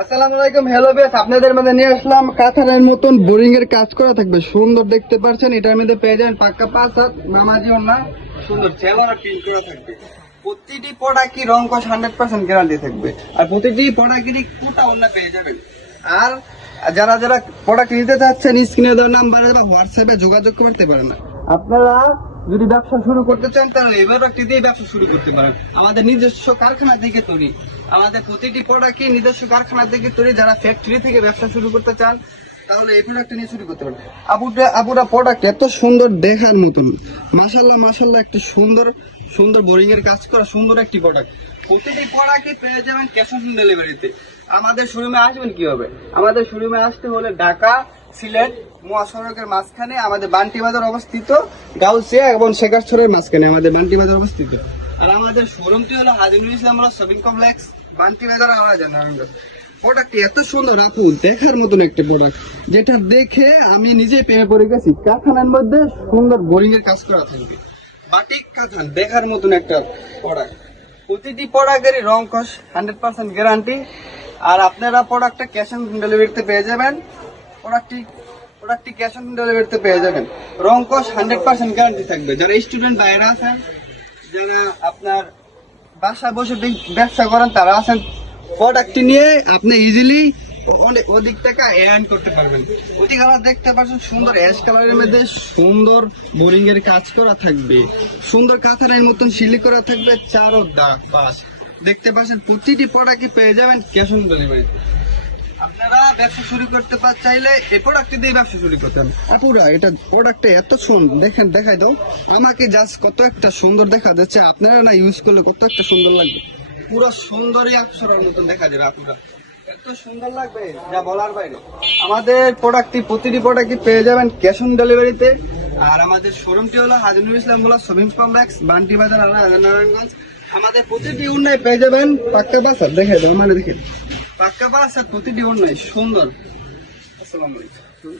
আসসালামু আলাইকুম, hello base, আপনাদের মধ্যে নিয়ে আসলাম কাঁথারের মতন বোরিং এর কাজ করা থাকবে। সুন্দর দেখতে পাচ্ছেন, এটার মধ্যে পেয়ে যাবেন পাক্কা 5 হাত নামাজি ওন্না, সুন্দর চেওয়ারা প্রিন্ট করা থাকবে। প্রতিটি প্রোডাক্টই রং কস 100% গ্যারান্টি থাকবে, আর প্রতিটি প্রোডাক্টেরই কোটা ওন্না পেয়ে যাবেন। আর যারা যারা প্রোডাক্ট নিতে চাচ্ছেন স্ক্রিনে দেওয়া নাম্বারে বা হোয়াটসঅ্যাপে যোগাযোগ করতে পারেন। আপনারা যদি ব্যবসা শুরু করতে চান তাহলে এই প্রোডাক্টটি দিয়ে ব্যবসা শুরু করতে পারেন। আমাদের নিজস্ব কারখানা থেকে তৈরি, আমাদের প্রতিটি প্রোডাক্টই নিজস্ব কারখানা থেকে তৈরি। যারা ফ্যাক্টরি থেকে ব্যবসা শুরু করতে চান তাহলে এই প্রোডাক্টটা নিয়ে শুরু করতে পারেন। আপুরা প্রোডাক্ট এত সুন্দর দেখার মতন, মাশাল্লাহ মাশাল্লাহ, একটু সুন্দর সুন্দর বোরিং এর কাজ করা সুন্দর একটি প্রোডাক্ট। প্রতিটি প্রোডাক্টই পেয়ে যাবেন ক্যাশ অন ডেলিভারিতে। আমাদের শোরুমে আসবেন কিভাবে? আমাদের শোরুমে আসতে হলে ঢাকা সিলেট মহাসড়কের মাঝখানে আমাদের বান্টি বাজার অবস্থিত, গাউসিয়া এবং শেখারছড়ের মাঝখানে আমাদের বান্টি বাজার অবস্থিত। আর আমাদের শোরুমটি হলো হাজিনুল ইসলাম শপিং কমপ্লেক্স, বান্টি বাজার আওয়াজ। প্রোডাক্টটি এত সুন্দর আপু, দেখার মতন একটা প্রোডাক্ট, যেটা দেখে আমি নিজে প্রেমে পড়ে গেছি। কারখানার মধ্যে সুন্দর বোরিং এর কাজ করা থাকবে, বাটিক কাঁথান দেখার মতন একটা প্রোডাক্ট। প্রতিটি প্রোডাক্টেরই রং কস 100% গ্যারান্টি। আর আপনারা প্রোডাক্টটা ক্যাশ অন ডেলিভারিতে পেয়ে যাবেন। প্রোডাক্টটি ক্যাশ অন ডেলিভারিতে পেয়ে যাবেন। রং কস 100% গ্যারান্টি থাকবে। যারা স্টুডেন্ট বাইরে আছেন, যারা আপনার বাসায় বসে ব্যবসা করেন, তারা আছেন, প্রোডাক্টটি নিয়ে আপনি ইজিলি অনেক অধিক টাকা এয়ার্ন করতে পারবেন। ওটি কালার দেখতে পাচ্ছেন, সুন্দর অ্যাশ কালারের মধ্যে সুন্দর বোরিং এর কাজ করা থাকবে, সুন্দর কাঁথারের মতন সিলি করা থাকবে, চারো দাগ পাশ দেখতে পাচ্ছেন। প্রতিটি প্রোডাক্টই পেয়ে যাবেন ক্যাশ অন ডেলিভারি। আপনারা ব্যবসা শুরু করতে চাইলে এই প্রোডাক্টটি দিয়ে ব্যবসা শুরু করতে হবে। আপুরা এটা প্রোডাক্টটা এত সুন্দর, দেখেন দেখাই দাও আমাকে, জাস্ট কত একটা সুন্দর দেখা যাচ্ছে। আপনারা না ইউজ করলে কত একটা সুন্দর লাগবে, পুরো সুন্দরই অপসরার মতন দেখা যাবে। আপুরা এত সুন্দর লাগবে যা বলার বাইরে। আমাদের প্রোডাক্টটি প্রতিটি প্রোডাক্টই পেয়ে যাবেন ক্যাশ অন ডেলিভারিতে। আর আমাদের শোরুমটি হলো হাজিনুল ইসলাম শপিং কমপ্লেক্স, বান্টি বাজার, নারায়ণগঞ্জ। আমাদের প্রতিটি উন্নয় পেয়ে যাবেন পাক্কা 5 হাত। দেখে দাও মানে, দেখে পাক্কা 5 হাত প্রতিটি উন্নয় সুন্দর। আসসালামু আলাইকুম।